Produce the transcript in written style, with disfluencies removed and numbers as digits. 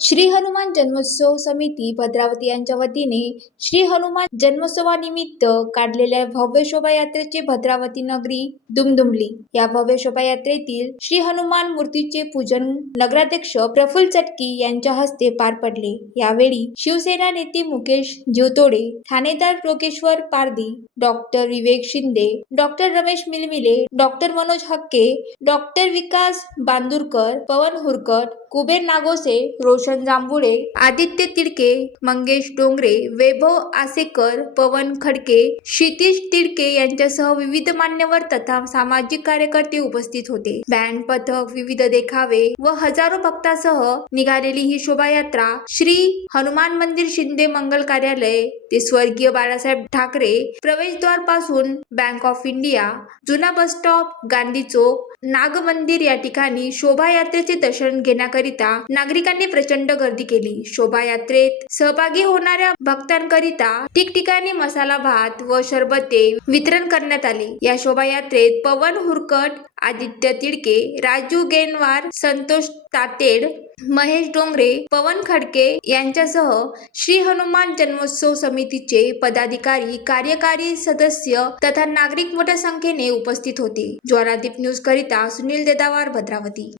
श्री हनुमान जन्मोत्सव समिती भद्रावती यांच्या वतीने श्री हनुमान जन्मोत्सवानिमित्त काढलेल्या भव्य शोभायात्रेचे भद्रावती नगरी दुमदुमली। या भव्य शोभायात्रेतील श्री हनुमान मूर्तीचे पूजन नगराध्यक्ष प्रफुल्ल चटकी यांच्या हस्ते पार पडले। यावेळी शिवसेना नेते मुकेश जीवतोडे, ठाणेदार लोकेश्वर पारधी, डॉक्टर विवेक शिंदे, डॉक्टर रमेश मिलमिले, डॉक्टर मनोज हक्के, डॉक्टर विकास बांदुरकर, पवन हुरकट, कुबेर नागोसे, रोशन जांभुळे, आदित्य तिडके, मंगेश डोंगरे, वैभव आसेकर, पवन खडके, क्षितिज तिडके यांच्यासह विविध मान्यवर तथा सामाजिक कार्यकर्ते उपस्थित होते। बँड पथक, विविध देखावे व हजारो भक्तांसह निघालेली ही शोभायात्रा श्री हनुमान मंदिर शिंदे मंगल कार्यालय ते स्वर्गीय बाळासाहेब ठाकरे प्रवेशद्वार पासून बँक ऑफ इंडिया, जुना बस स्टॉप, गांधी चौक, नाग मंदिर या ठिकाणी शोभायात्रेचे दर्शन घेण्याकरिता नागरिकांनी प्रचंड गर्दी केली। शोभायात्रेत सहभागी होणाऱ्या भक्तांकरिता ठिकठिकाणी मसाला भात व सरबते वितरण करण्यात आले। या शोभायात्रेत पवन हुरकट, आदित्य तिडके, राजू गेनवार, संतोष तातेड, महेश डोंगरे, पवन खडके यांच्यासह श्री हनुमान जन्मोत्सव समितीचे पदाधिकारी, कार्यकारी सदस्य तथा नागरिक मोठ्या संख्येने उपस्थित होते। ज्वालादीप न्यूज करिता सुनील देदावार, भद्रावती।